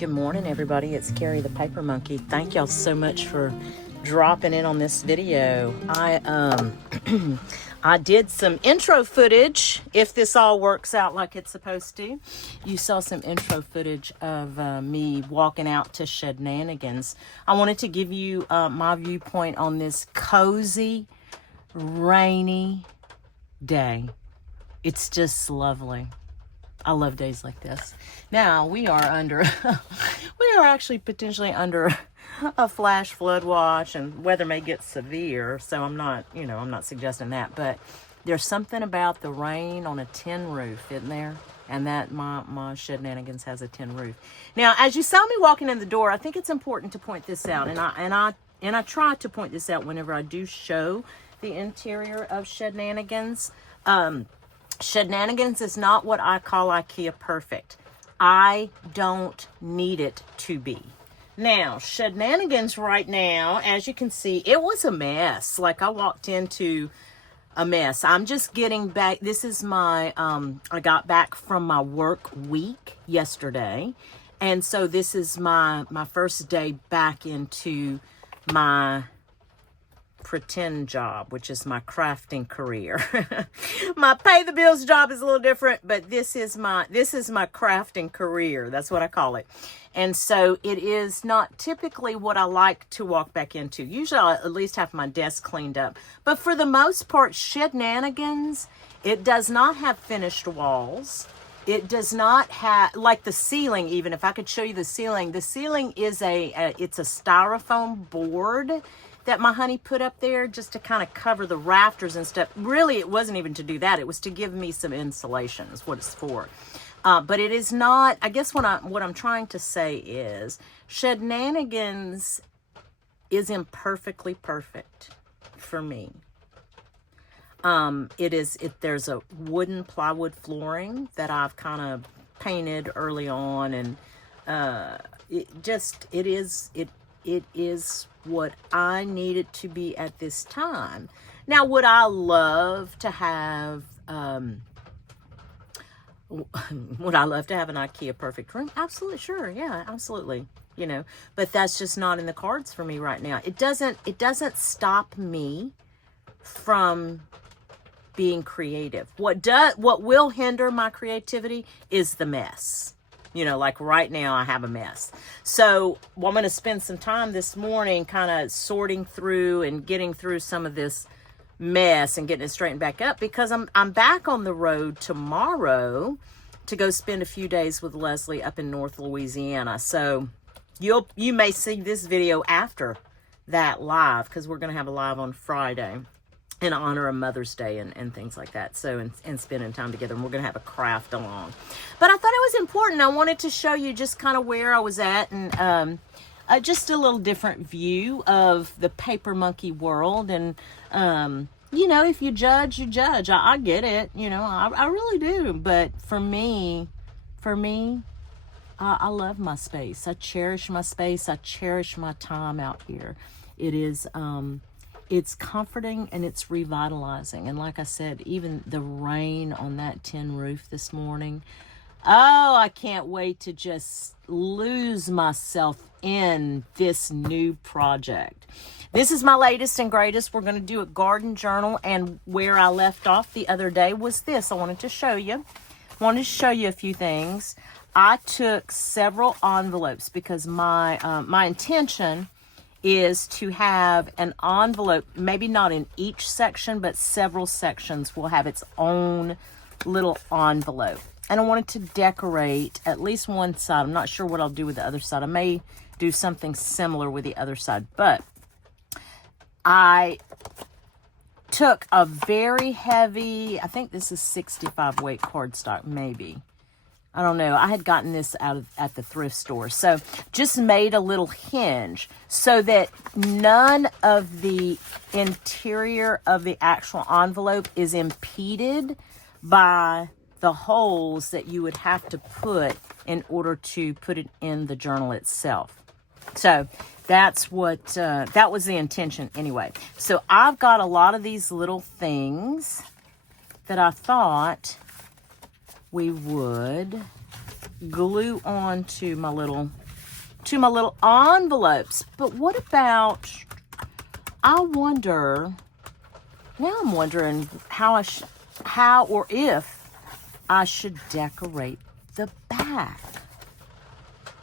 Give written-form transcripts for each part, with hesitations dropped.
Good morning, everybody. It's Carrie the Paper Monkey. Thank y'all so much for dropping in on this video. I did some intro footage, if this all works out like it's supposed to. You saw some intro footage of me walking out to shedanigans. I wanted to give you my viewpoint on this cozy, rainy day. It's just lovely. I love days like this. Now we are actually potentially under a flash flood watch, and weather may get severe. So I'm not suggesting that, but there's something about the rain on a tin roof, isn't there? And that my shedanigans has a tin roof. Now, as you saw me walking in the door, I think it's important to point this out, and I try to point this out whenever I do show the interior of shedanigans. Shedanigans is not what I call IKEA perfect. I don't need it to be. Now, shedanigans right now, as you can see, it was a mess. Like, I walked into a mess. I'm just getting back. This is my, I got back from my work week yesterday. And so this is my first day back into my pretend job, which is my crafting career. My pay the bills job is a little different, but this is my crafting career. That's what I call it. And so it is not typically what I like to walk back into. Usually I'll at least have my desk cleaned up. But for the most part, shedanigans, it does not have finished walls. It does not have, like the ceiling, even if I could show you the ceiling is it's a styrofoam board that my honey put up there just to kind of cover the rafters and stuff. Really, it wasn't even to do that. It was to give me some insulation is what it's for. But it is not, I guess what I'm trying to say is shedanigans is imperfectly perfect for me. There's a wooden plywood flooring that I've kind of painted early on, and it is what I need it to be at this time. Now, would I love to have an IKEA perfect room? Absolutely, sure, yeah, absolutely. But that's just not in the cards for me right now. It doesn't stop me from being creative. What will hinder my creativity is the mess. Like right now I have a mess. So I'm going to spend some time this morning kind of sorting through and getting through some of this mess and getting it straightened back up, because I'm back on the road tomorrow to go spend a few days with Leslie up in North Louisiana. So you may see this video after that live, because we're going to have a live on Friday in honor of Mother's Day and things like that. So, and spending time together, and we're going to have a craft along. But I thought it was important. I wanted to show you just kind of where I was at, and just a little different view of the paper monkey world. And, if you judge, you judge. I get it. I really do. But for me, I love my space. I cherish my space. I cherish my time out here. It is, it's comforting and it's revitalizing. And like I said, even the rain on that tin roof this morning, I can't wait to just lose myself in this new project. This is my latest and greatest. We're going to do a garden journal, and where I left off the other day was this. I wanted to show you a few things. I took several envelopes because my intention is to have an envelope, maybe not in each section, but several sections will have its own little envelope. And I wanted to decorate at least one side. I'm not sure what I'll do with the other side. I may do something similar with the other side, but I took a very heavy, I think this is 65 weight cardstock, maybe. I don't know. I had gotten this at the thrift store. So just made a little hinge so that none of the interior of the actual envelope is impeded by the holes that you would have to put in order to put it in the journal itself. So that's what, that was the intention anyway. So I've got a lot of these little things that I thought we would glue on to my little to my little envelopes. But what about, I wonder, now I'm wondering how or if I should decorate the back.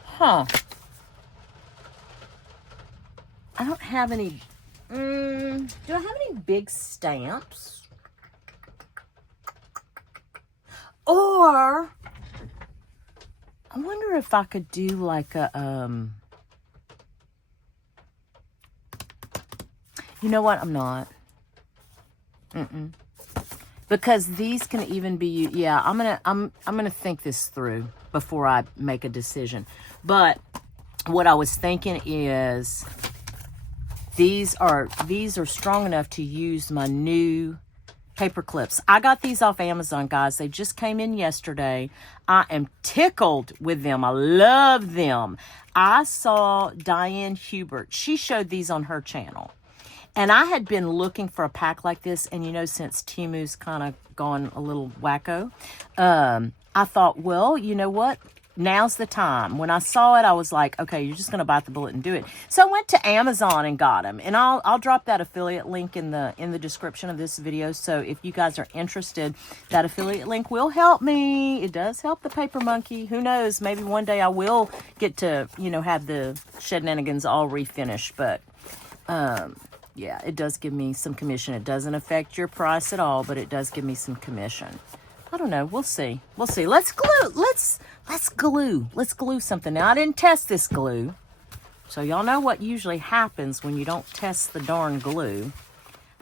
Huh. I don't have any, do I have any big stamps? Or, I wonder if I could do like a, you know what? I'm not. Because these can even be, yeah, I'm gonna think this through before I make a decision. But what I was thinking is these are strong enough to use my new paper clips. I got these off Amazon, guys. They just came in yesterday. I am tickled with them. I love them. I saw Diane Hubert. She showed these on her channel. And I had been looking for a pack like this, and you know, since Temu's kind of gone a little wacko, I thought, well, you know what? Now's the time. When I saw it, I was like, okay, you're just going to bite the bullet and do it. So I went to Amazon and got them. And I'll drop that affiliate link in the description of this video. So if you guys are interested, that affiliate link will help me. It does help the Paper Monkey. Who knows? Maybe one day I will get to, you know, have the shedanigans all refinished. But, yeah, it does give me some commission. It doesn't affect your price at all, but it does give me some commission. I don't know. We'll see. We'll see. Let's glue. Let's glue. Let's glue something. Now, I didn't test this glue. So y'all know what usually happens when you don't test the darn glue.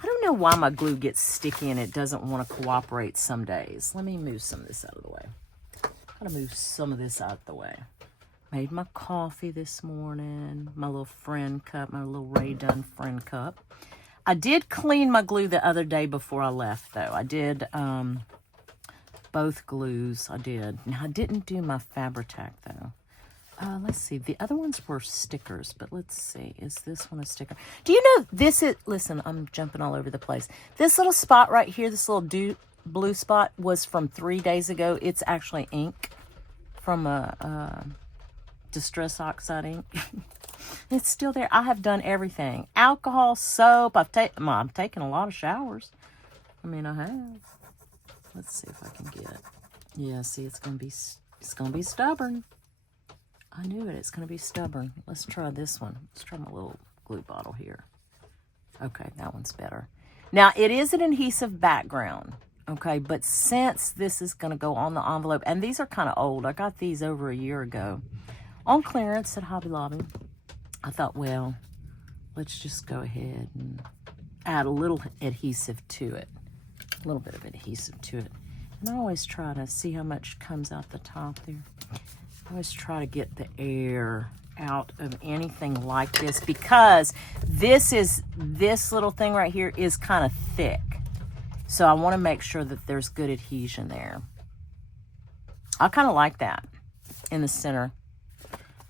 I don't know why my glue gets sticky and it doesn't want to cooperate some days. Let me move some of this out of the way. Gotta move some of this out of the way. Made my coffee this morning. My little friend cup, my little Ray Dunn friend cup. I did clean my glue the other day before I left, though. I did both glues. I did. Now, I didn't do my Fabri-Tac, though. Let's see. The other ones were stickers, but let's see. Is this one a sticker? Do you know this is... Listen, I'm jumping all over the place. This little spot right here, this little blue spot, was from 3 days ago. It's actually ink from a Distress Oxide ink. It's still there. I have done everything. Alcohol, soap. I've taken a lot of showers. I mean, I have. Let's see if I can get it. Yeah, see, it's gonna be stubborn. I knew it. It's gonna be stubborn. Let's try this one. Let's try my little glue bottle here. Okay, that one's better. Now, it is an adhesive background. Okay, but since this is gonna go on the envelope, and these are kind of old. I got these over a year ago on clearance at Hobby Lobby. I thought, well, let's just go ahead and add a little adhesive to it. A little bit of adhesive to it. And I always try to see how much comes out the top there. I always try to get the air out of anything like this, because this little thing right here is kind of thick. So I want to make sure that there's good adhesion there. I kind of like that in the center.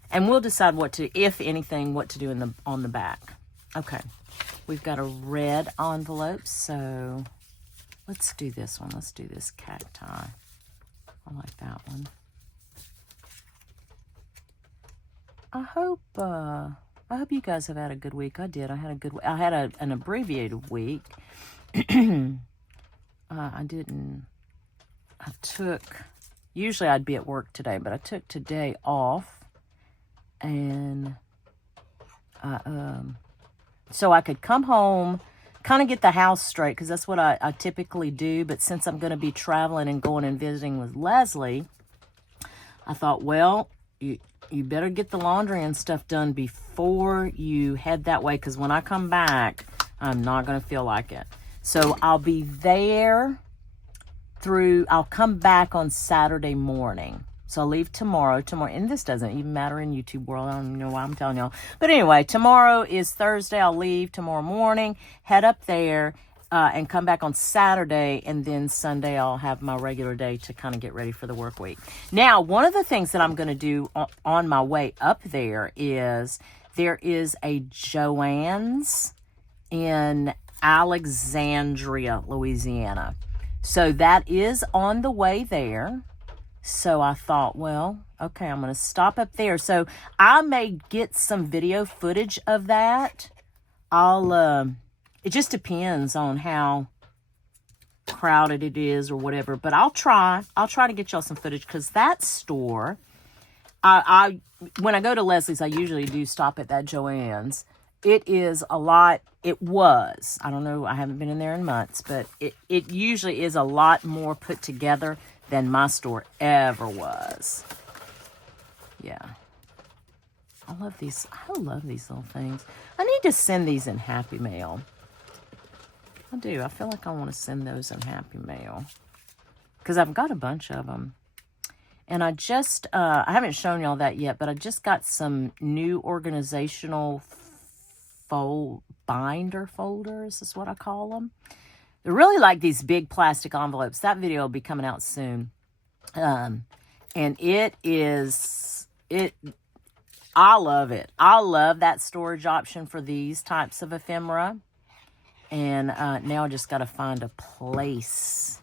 And we'll decide what to, if anything, what to do on the back. Okay. We've got a red envelope, so let's do this one. Let's do this cacti. I like that one. I hope you guys have had a good week. I did. I had a good week. I had an abbreviated week. Usually I'd be at work today, but I took today off. And so I could come home, kind of get the house straight, because that's what I typically do. But since I'm going to be traveling and going and visiting with Leslie, I thought, well, you better get the laundry and stuff done before you head that way, because when I come back, I'm not going to feel like it. So I'll be there I'll come back on Saturday morning. So I'll leave tomorrow, and this doesn't even matter in YouTube world. I don't even know why I'm telling y'all. But anyway, tomorrow is Thursday. I'll leave tomorrow morning, head up there, and come back on Saturday. And then Sunday, I'll have my regular day to kind of get ready for the work week. Now, one of the things that I'm going to do on my way up there is a Joann's in Alexandria, Louisiana. So that is on the way there. So I thought, well, okay, I'm going to stop up there. So I may get some video footage of that. It just depends on how crowded it is or whatever, but I'll try to get y'all some footage, because that store, I when I go to Leslie's, I usually do stop at that Joann's. It is a lot. It was, I don't know, I haven't been in there in months, but it usually is a lot more put together than my store ever was. Yeah. I love these little things. I need to send these in Happy Mail. I do. I feel like I want to send those in Happy Mail, because I've got a bunch of them. And I just, I haven't shown y'all that yet, but I just got some new organizational binder folders, is what I call them. They're really like these big plastic envelopes. That video will be coming out soon. And I love it. I love that storage option for these types of ephemera. And now I just got to find a place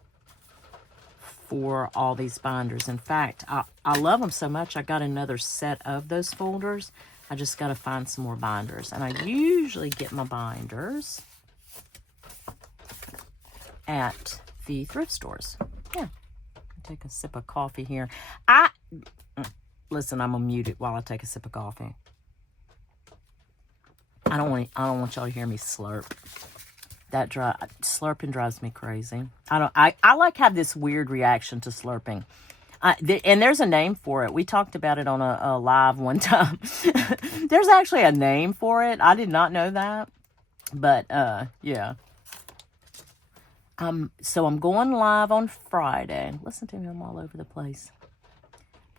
for all these binders. In fact, I love them so much, I got another set of those folders. I just got to find some more binders. And I usually get my binders at the thrift stores. Yeah. Take a sip of coffee here. Listen, I'm going to mute it while I take a sip of coffee. I don't want y'all to hear me slurp. Slurping drives me crazy. I like have this weird reaction to slurping. And there's a name for it. We talked about it on a live one time. There's actually a name for it. I did not know that. But, yeah. So I'm going live on Friday. Listen to me, I'm all over the place.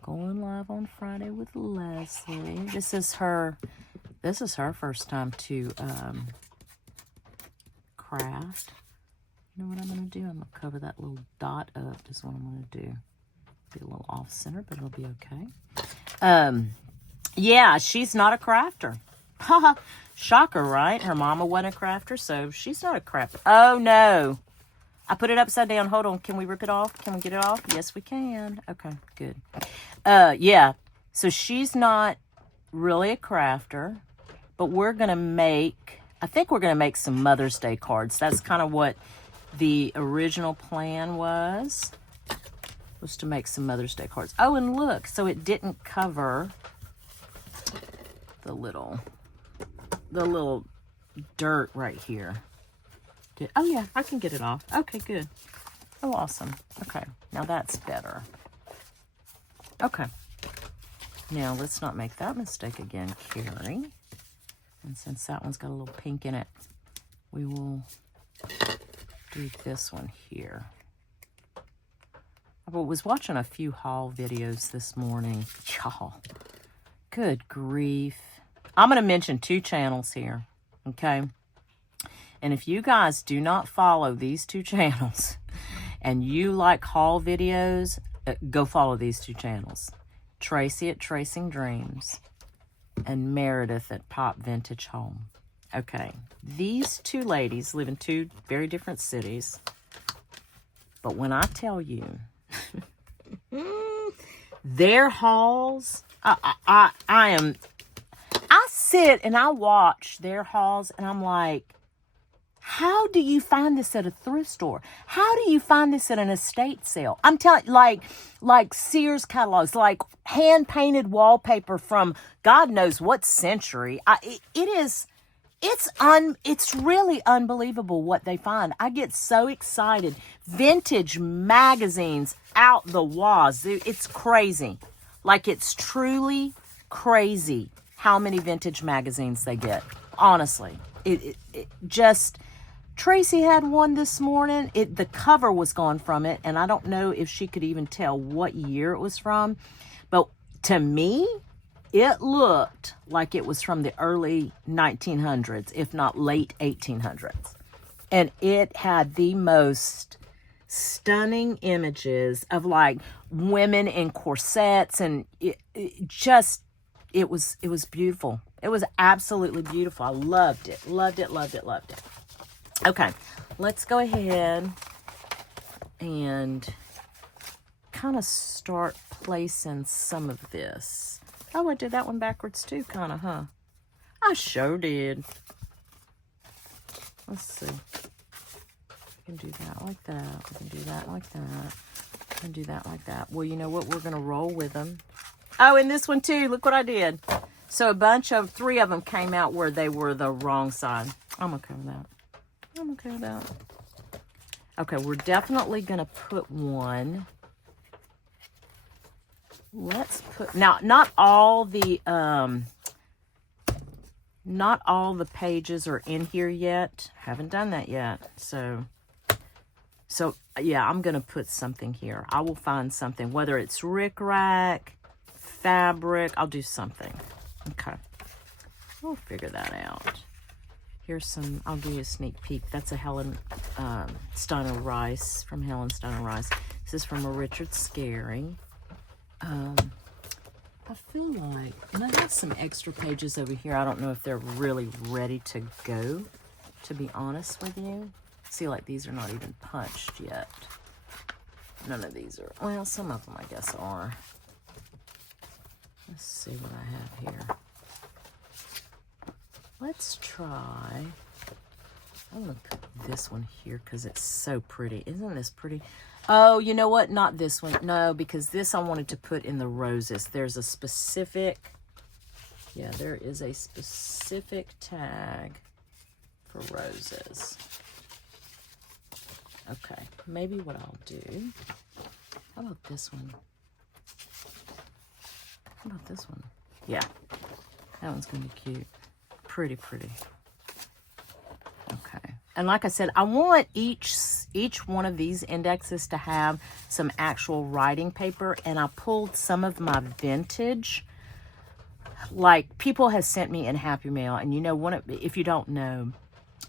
Going live on Friday with Leslie. This is her first time to craft. You know what I'm going to do? I'm going to cover that little dot up. Is what I'm going to do. Be a little off center, but it'll be okay. Yeah, she's not a crafter. Haha, shocker, right? Her mama wasn't a crafter, so she's not a crafter. Oh no, I put it upside down. Hold on, can we rip it off? Can we get it off? Yes, we can. Okay, good. Yeah, so she's not really a crafter, but we're gonna make, I think we're gonna make some Mother's Day cards. That's kind of what the original plan was to make some Mother's Day cards. Oh, and look, so it didn't cover the little dirt right here. Oh yeah, I can get it off. Okay, good. Oh, awesome. Okay, now that's better. Okay. Now let's not make that mistake again, Carrie. And since that one's got a little pink in it, we will do this one here. I was watching a few haul videos this morning. Y'all, good grief. I'm going to mention 2 channels here, okay? And if you guys do not follow these 2 channels and you like haul videos, go follow these 2 channels. Tracey at Tracing Dreams and Meredith at Pop Vintage Home. Okay, these 2 ladies live in 2 very different cities. But when I tell you, their hauls, I sit and I watch their hauls and I'm like, how do you find this at a thrift store? How do you find this at an estate sale? I'm telling, like Sears catalogs, like hand-painted wallpaper from God knows what century. It's really unbelievable what they find. I get so excited. Vintage magazines out the wazoo. It's crazy. Like, it's truly crazy how many vintage magazines they get. Honestly, it just, Tracey had one this morning. The cover was gone from it, and I don't know if she could even tell what year it was from. But to me, it looked like it was from the early 1900s, if not late 1800s. And it had the most stunning images of like women in corsets, and it was beautiful. It was absolutely beautiful. I loved it. Loved it, loved it, loved it. Okay, let's go ahead and kind of start placing some of this. Oh, I did that one backwards too, kind of, huh? I sure did. Let's see. We can do that like that. We can do that like that. We can do that like that. Well, you know what? We're going to roll with them. Oh, and this one too. Look what I did. So three of them came out where they were the wrong side. I'm okay with that. I'm okay with that. Okay, we're definitely going to put one. Let's put, now, not all the pages are in here yet. Haven't done that yet. So yeah, I'm going to put something here. I will find something, whether it's rickrack, fabric, I'll do something. Okay. We'll figure that out. Here's some, I'll give you a sneak peek. That's a Helen Steiner Rice, from Helen Steiner Rice. This is from a Richard Scarry. I feel like, and I have some extra pages over here. I don't know if they're really ready to go, to be honest with you. See, like these are not even punched yet. None of these are, well, some of them I guess are. Let's see what I have here. Let's try, I'm going to put this one here because it's so pretty. Isn't this pretty? Oh, you know what? Not this one. No, because this I wanted to put in the roses. There's a specific, yeah, there is a specific tag for roses. Okay, maybe what I'll do, how about this one? How about this one? Yeah, that one's going to be cute. Pretty, pretty. Okay. And like I said, I want each one of these indexes to have some actual writing paper. And I pulled some of my vintage. Like, people have sent me in Happy Mail. And you know, if you don't know,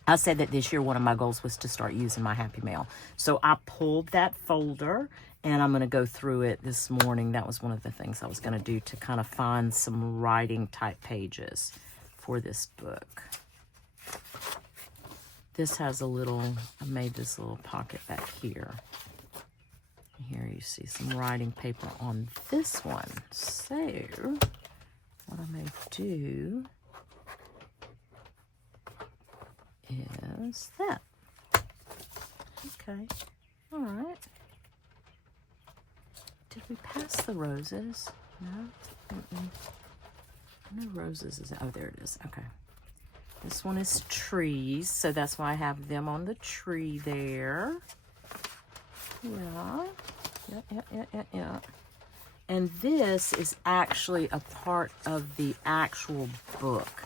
I said that this year one of my goals was to start using my Happy Mail. So I pulled that folder and I'm going to go through it this morning. That was one of the things I was going to do to kind of find some writing type pages for this book. This has a little, I made this little pocket back here. Here you see some writing paper on this one. So what I may do is that. Okay, all right. Did we pass the roses? No? No roses is, oh, there it is. Okay. This one is trees, so that's why I have them on the tree there. Yeah. And this is actually a part of the actual book.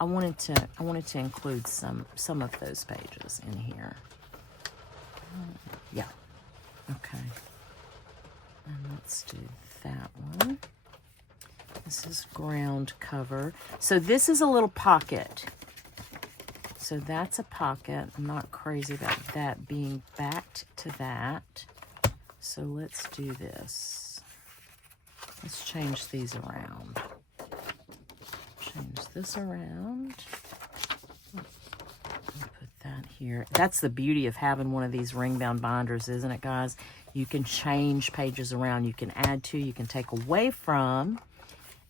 I wanted to include some of those pages in here. Yeah. Okay. And let's do that one. This is ground cover. So this is a little pocket. So that's a pocket. I'm not crazy about that being backed to that. So let's do this. Let's change these around. Change this around. Put that here. That's the beauty of having one of these ring-bound binders, isn't it, guys? You can change pages around. You can add to, you can take away from,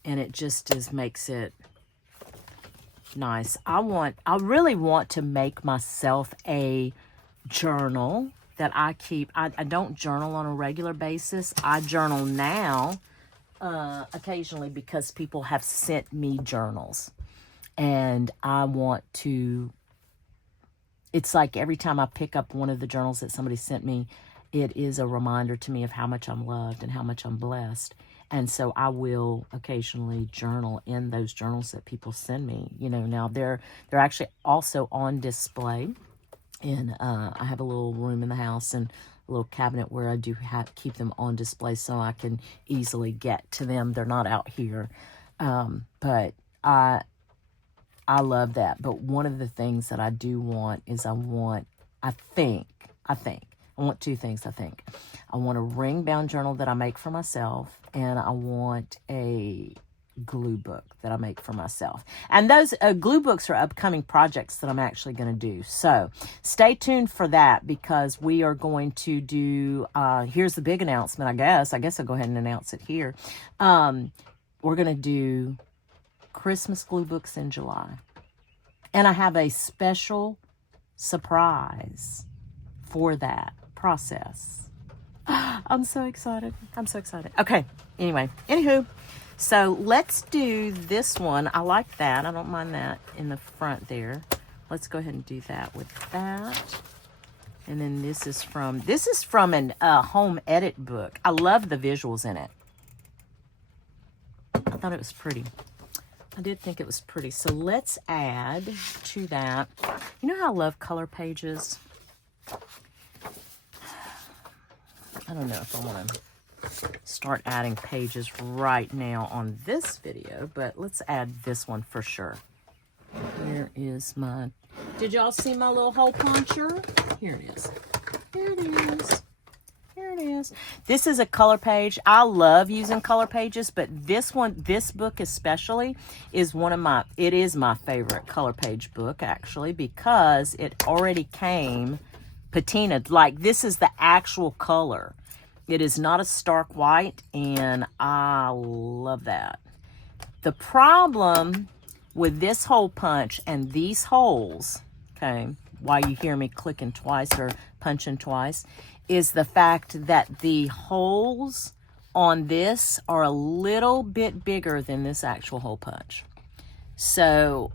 and it just makes it nice. I really want to make myself a journal that I keep. I don't journal on a regular basis. I journal now occasionally because people have sent me journals, and I want to, it's like every time I pick up one of the journals that somebody sent me, it is a reminder to me of how much I'm loved and how much I'm blessed. And so I will occasionally journal in those journals that people send me. You know, now they're actually also on display. And I have a little room in the house and a little cabinet where I do keep them on display so I can easily get to them. They're not out here. But I love that. But one of the things that I do want is I want two things, I think. I want a ring-bound journal that I make for myself, and I want a glue book that I make for myself. And those glue books are upcoming projects that I'm actually going to do. So stay tuned for that, because we are going to do, here's the big announcement, I guess. I'll go ahead and announce it here. We're going to do Christmas glue books in July. And I have a special surprise for that process. I'm so excited. Okay, anywho, so let's do this one. I like that. I don't mind that in the front there. Let's go ahead and do that with that. And then this is from an home edit book. I love the visuals in it. I thought it was pretty. I did think it was pretty. So let's add to that. You know how I love color pages? I don't know if I want to start adding pages right now on this video, but let's add this one for sure. Here is my... Did y'all see my little hole puncher? Here it is. Here it is. Here it is. This is a color page. I love using color pages, but this book especially is it is my favorite color page book, actually, because it already came patinaed. Like, this is the actual color. It is not a stark white, and I love that. The problem with this hole punch and these holes, okay, why you hear me clicking twice or punching twice, is the fact that the holes on this are a little bit bigger than this actual hole punch. So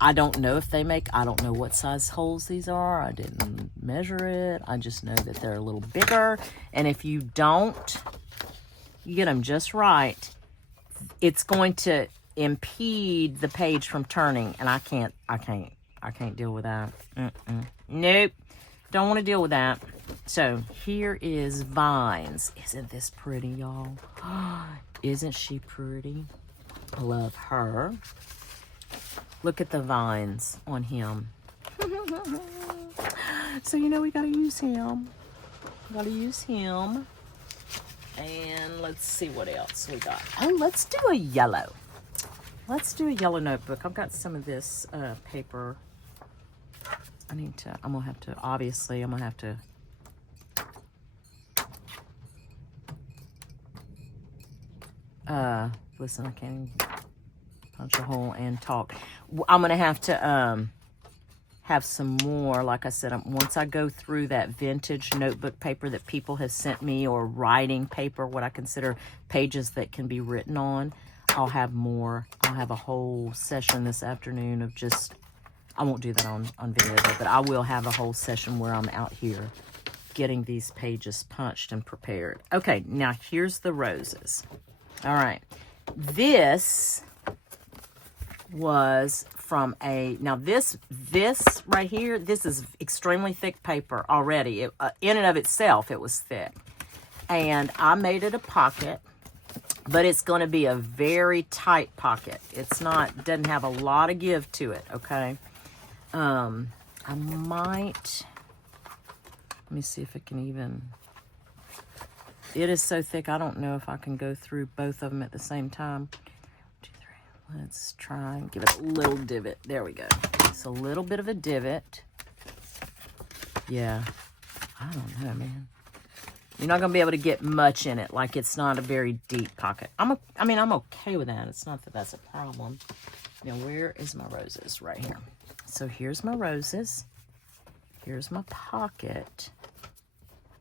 I don't know if I don't know what size holes these are. I didn't measure it. I just know that they're a little bigger. And if you don't, you get them just right, it's going to impede the page from turning. And I can't deal with that. Nope. Don't want to deal with that. So here is Vines. Isn't this pretty, y'all? Isn't she pretty? I love her. Look at the vines on him. So, we got to use him. And let's see what else we got. Oh, let's do a yellow. Let's do a yellow notebook. I've got some of this paper. I'm going to have to, listen, I can't even punch a hole and talk. I'm going to have to have some more. Like I said, once I go through that vintage notebook paper that people have sent me, or writing paper, what I consider pages that can be written on, I'll have more. I'll have a whole session this afternoon of just, I won't do that on video, but I will have a whole session where I'm out here getting these pages punched and prepared. Okay, now here's the roses. All right. This was from this right here, this is extremely thick paper already. In and of itself, it was thick. And I made it a pocket, but it's going to be a very tight pocket. Doesn't have a lot of give to it, okay? I might, let me see if it can even, it is so thick, I don't know if I can go through both of them at the same time. 1, 2, 3, let's try and give it a little divot. There we go. It's a little bit of a divot. Yeah, I don't know, man. You're not going to be able to get much in it. Like, it's not a very deep pocket. I'm okay with that. It's not that that's a problem. Now, where is my roses? Right here. So here's my roses. Here's my pocket.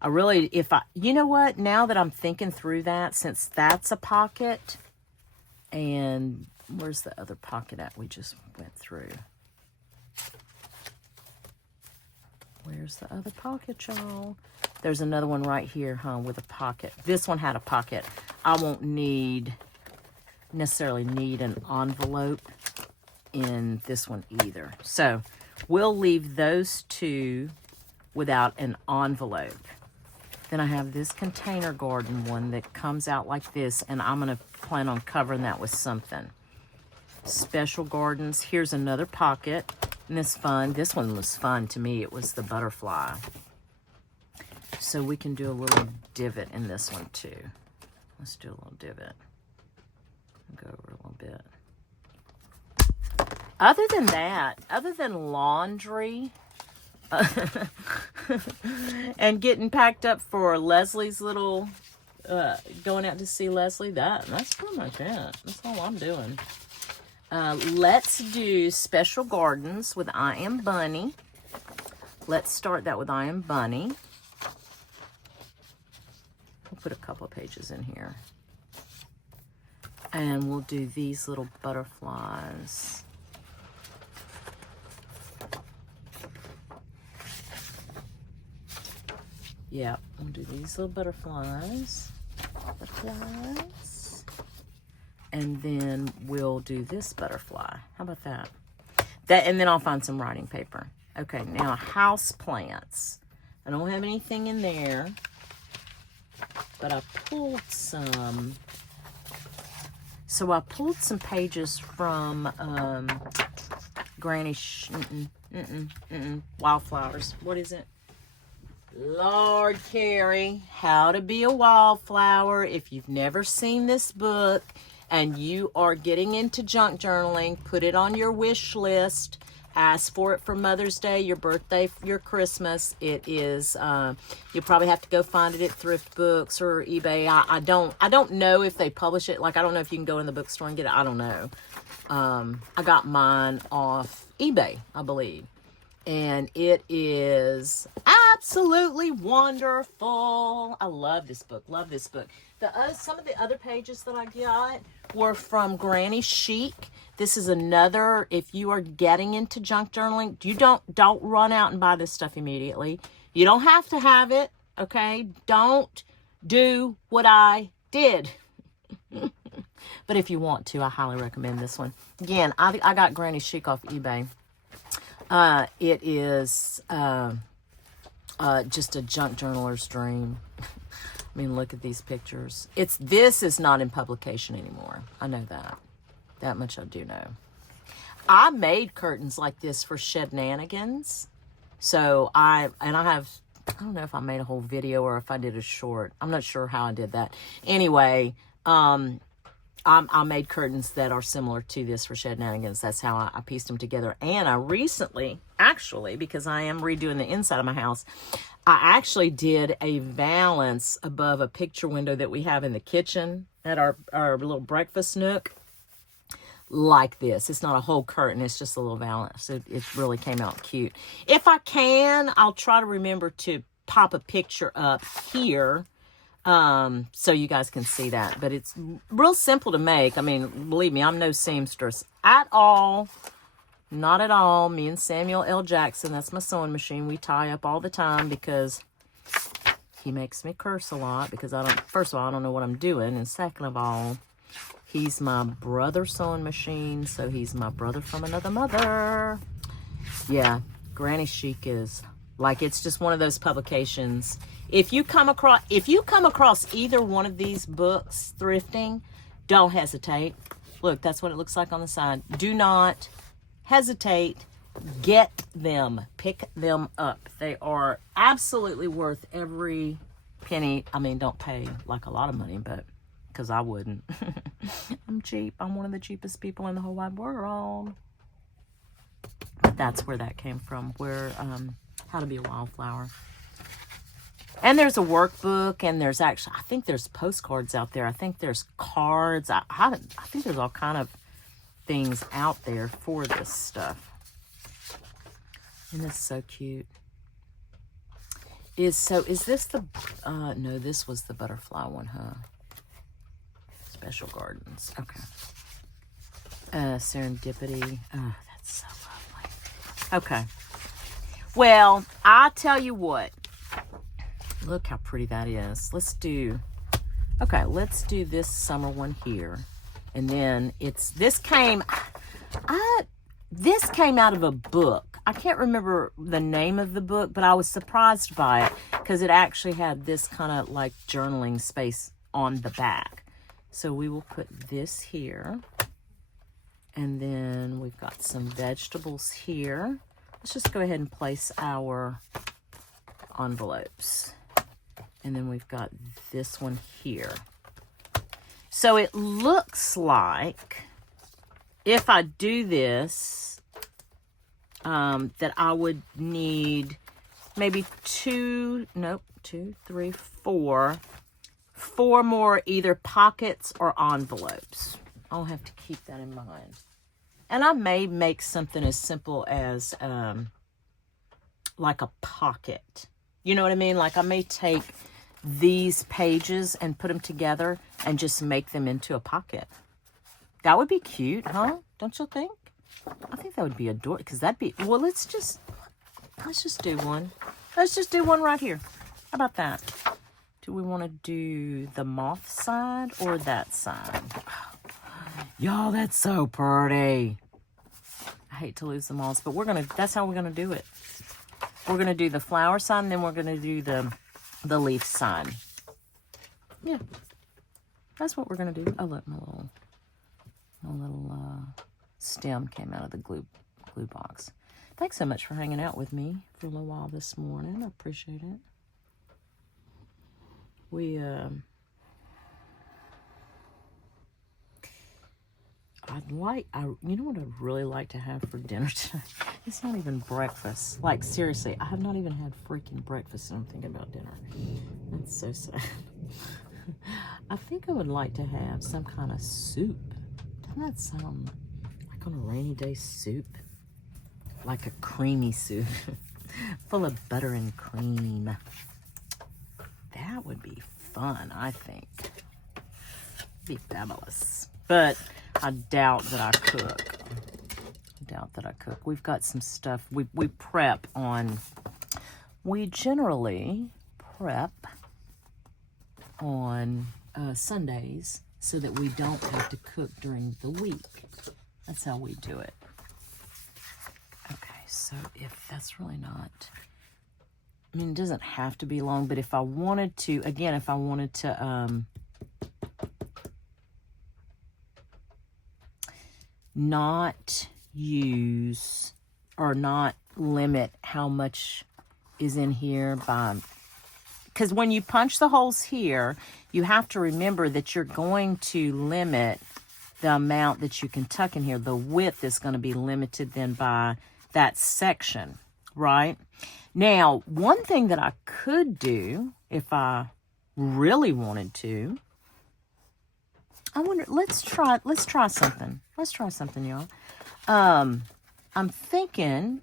You know what? Now that I'm thinking through that, since that's a pocket, and where's the other pocket at we just went through? Where's the other pocket, y'all? There's another one right here, with a pocket. This one had a pocket. I won't necessarily need an envelope in this one either. So we'll leave those two without an envelope. Then I have this container garden one that comes out like this, and I'm going to plan on covering that with something. Special gardens. Here's another pocket. And this one was fun to me. It was the butterfly. So we can do a little divot in this one too. Let's do a little divot. Go over a little bit. Other than that, other than laundry and getting packed up for Leslie's little, going out to see Leslie, that's pretty much it. That's all I'm doing. Let's do Special Gardens with I Am Bunny. Let's start that with I Am Bunny. We'll put a couple of pages in here. And we'll do these little butterflies. Yeah, we'll do these little butterflies. And then we'll do this butterfly. How about that? And then I'll find some writing paper. Okay, now house plants. I don't have anything in there, but I pulled some. So I pulled some pages from Granny Wildflowers. What is it? Lord, Carrie, How to Be a Wildflower. If you've never seen this book and you are getting into junk journaling, put it on your wish list. Ask for it for Mother's Day, your birthday, your Christmas. It is, you'll probably have to go find it at Thrift Books or eBay. I don't know if they publish it. Like, I don't know if you can go in the bookstore and get it. I don't know. I got mine off eBay, I believe. And it is absolutely wonderful. I love this book. Love this book. Some of the other pages that I got were from Granny Chic. This is another, if you are getting into junk journaling, you don't run out and buy this stuff immediately. You don't have to have it, okay? Don't do what I did. But if you want to, I highly recommend this one. Again, I got Granny Chic off eBay. It is just a junk journaler's dream. I mean, look at these pictures. This is not in publication anymore. I know that. That much I do know. I made curtains like this for shedanigans. So I don't know if I made a whole video or if I did a short. I'm not sure how I did that. Anyway, I made curtains that are similar to this for shedanigans. That's how I pieced them together. And I recently, actually, because I am redoing the inside of my house, I actually did a valance above a picture window that we have in the kitchen at our little breakfast nook. Like this. It's not a whole curtain. It's just a little valance. It really came out cute. If I can, I'll try to remember to pop a picture up here so you guys can see that. But it's real simple to make. I mean, believe me, I'm no seamstress at all. Not at all. Me and Samuel L. Jackson, that's my sewing machine, we tie up all the time because he makes me curse a lot because first of all, I don't know what I'm doing. And second of all, he's my brother's sewing machine, so he's my brother from another mother. Yeah, Granny Chic is like, it's just one of those publications. If you come across either one of these books thrifting, don't hesitate. Look, that's what it looks like on the side. Do not hesitate. Get them. Pick them up. They are absolutely worth every penny. I mean, don't pay like a lot of money, but because I wouldn't. I'm cheap. I'm one of the cheapest people in the whole wide world. But that's where that came from. Where How to Be a Wildflower. And there's a workbook, and there's actually, I think there's postcards out there. I think there's cards. I think there's all kind of things out there for this stuff. And it's so cute. Is this the, no, this was the butterfly one, huh? Special Gardens. Okay. Serendipity. Oh, that's so lovely. Okay. Well, I'll tell you what. Look how pretty that is. Let's do this summer one here. And then this came out of a book. I can't remember the name of the book, but I was surprised by it because it actually had this kind of like journaling space on the back. So we will put this here. And then we've got some vegetables here. Let's just go ahead and place our envelopes. And then we've got this one here. So it looks like if I do this, that I would need maybe four more either pockets or envelopes. I'll have to keep that in mind. And I may make something as simple as like a pocket. You know what I mean? Like I may take these pages and put them together and just make them into a pocket. That would be cute, huh? Don't you think? I think that would be adorable, because that'd be, well, let's just do one. Let's just do one right here. How about that? Do we want to do the moth side or that side? Y'all, that's so pretty. I hate to lose the moths, but that's how we're gonna do it. We're gonna do the flower side, and then we're gonna do the leaf side. Yeah, that's what we're gonna do. Oh look, my little stem came out of the glue box. Thanks so much for hanging out with me for a little while this morning. I appreciate it. You know what I'd really like to have for dinner tonight? It's not even breakfast. Like, seriously, I have not even had freaking breakfast and I'm thinking about dinner. That's so sad. I think I would like to have some kind of soup. Doesn't that sound like on a rainy day soup? Like a creamy soup full of butter and cream. That would be fun, I think. Be fabulous. But I doubt that I cook. We've got some stuff. We prep on. We generally prep on Sundays so that we don't have to cook during the week. That's how we do it. Okay, so if that's really not, I mean, it doesn't have to be long, but if I wanted to, not use or not limit how much is in here because when you punch the holes here, you have to remember that you're going to limit the amount that you can tuck in here. The width is going to be limited then by that section, right? Now, one thing that I could do if I really wanted to, let's try something. Let's try something, y'all. I'm thinking,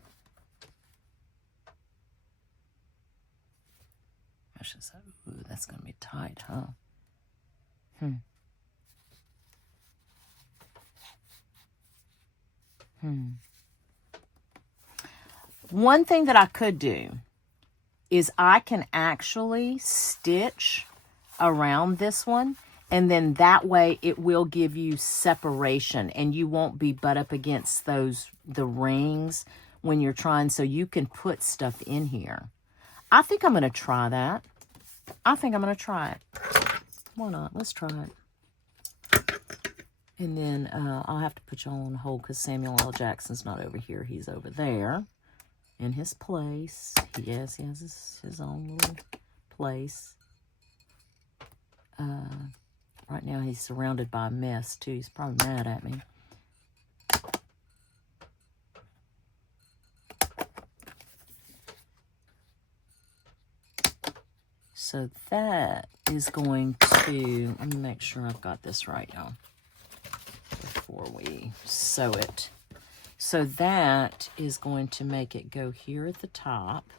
I should say, ooh, that's going to be tight, huh? One thing that I could do is I can actually stitch around this one, and then that way it will give you separation and you won't be butt up against the rings when you're trying, so you can put stuff in here. I think I'm going to try that. Why not? Let's try it. And then I'll have to put y'all on hold because Samuel L. Jackson's not over here. He's over there in his place. Yes, he has his own little place. Right now he's surrounded by a mess too. He's probably mad at me. So that is going to, let me make sure I've got this right, y'all, before we sew it. So that is going to make it go here at the top.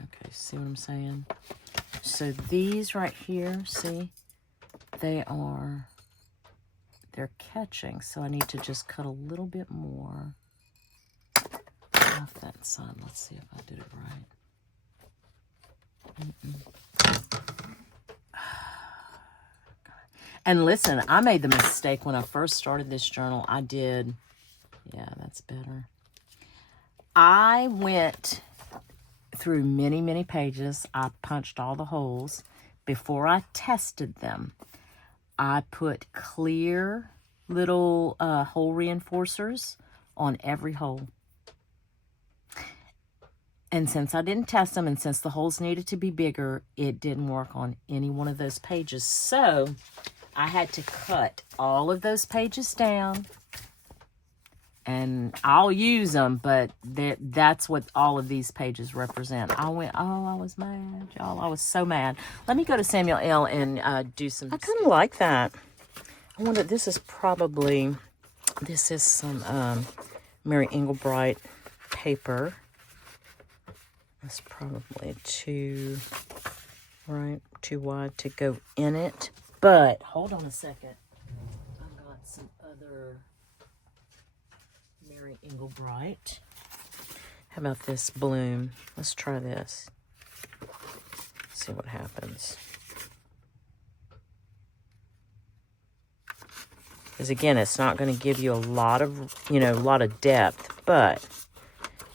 Okay, see what I'm saying? So these right here, see, they're catching. So I need to just cut a little bit more off that side. Let's see if I did it right. And listen, I made the mistake when I first started this journal. Yeah, that's better. I went through many, many pages. I punched all the holes. Before I tested them, I put clear little hole reinforcers on every hole. And since I didn't test them, and since the holes needed to be bigger, it didn't work on any one of those pages. So I had to cut all of those pages down. And I'll use them, but that's what all of these pages represent. I went, oh, I was mad, y'all. I was so mad. Let me go to Samuel L. and do some... I kind of like that. I wonder, this is some Mary Englebright paper. That's probably too wide to go in it. But, hold on a second. I've got some other... Mary Englebright. How about this bloom? Let's try this. See what happens. Because again, it's not going to give you a lot of depth, but,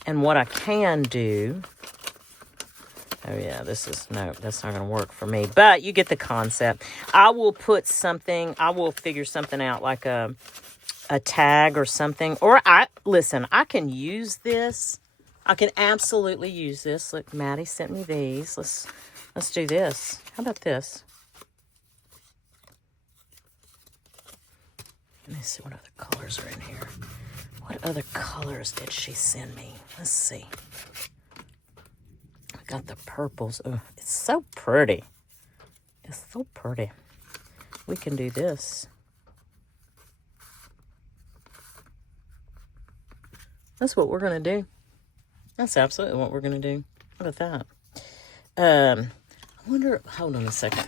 and what I can do, oh yeah, that's not going to work for me, but you get the concept. I will figure something out like a tag or something, or I can use this. I can absolutely use this. Look, Maddie sent me these. Let's do this. How about this? Let me see what other colors are in here. What other colors did she send me? Let's see. I got the purples. Oh, it's so pretty. It's so pretty. We can do this. That's what we're going to do. That's absolutely what we're going to do. How about that? I wonder, hold on a second.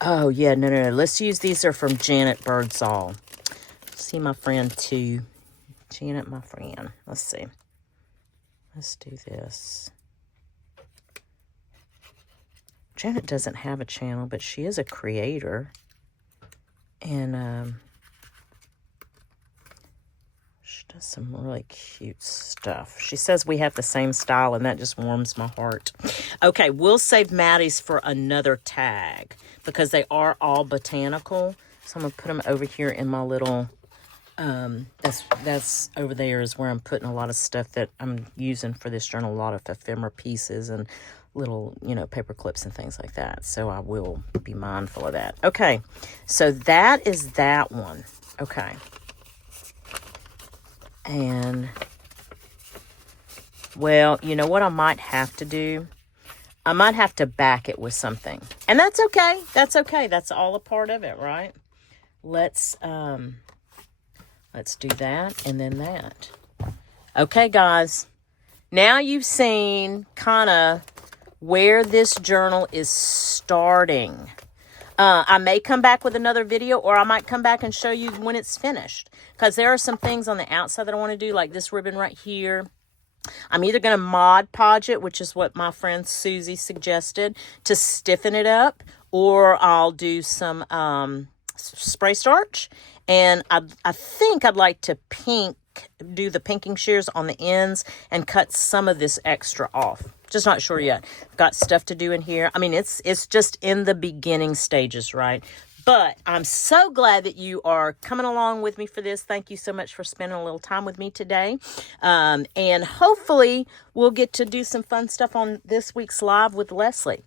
Oh, yeah, no. Let's use, these are from Janet Birdsall. See my friend, too. Janet, my friend. Let's see. Let's do this. Janet doesn't have a channel, but she is a creator. And, she does some really cute stuff. She says we have the same style, and that just warms my heart. Okay, we'll save Maddie's for another tag because they are all botanical. So I'm going to put them over here in my little, that's over there is where I'm putting a lot of stuff that I'm using for this journal, a lot of ephemera pieces and little, paper clips and things like that. So I will be mindful of that. Okay, so that is that one. Okay. And, well, you know what I might have to do? I might have to back it with something. And that's okay. That's okay. That's all a part of it, right? Let's do that and then that. Okay, guys. Now you've seen kind of where this journal is starting. I may come back with another video, or I might come back and show you when it's finished. Because there are some things on the outside that I want to do, like this ribbon right here. I'm either going to Mod Podge it, which is what my friend Susie suggested, to stiffen it up, or I'll do some spray starch. And I think I'd like to do the pinking shears on the ends and cut some of this extra off. Just not sure yet. I've got stuff to do in here. I mean, it's just in the beginning stages, right? But I'm so glad that you are coming along with me for this. Thank you so much for spending a little time with me today. And hopefully we'll get to do some fun stuff on this week's live with Leslie.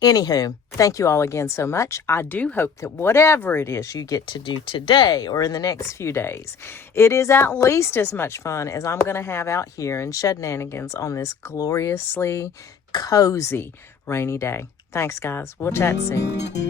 Anywho, thank you all again so much. I do hope that whatever it is you get to do today or in the next few days, it is at least as much fun as I'm going to have out here in shedanigans on this gloriously cozy rainy day. Thanks, guys. We'll chat soon.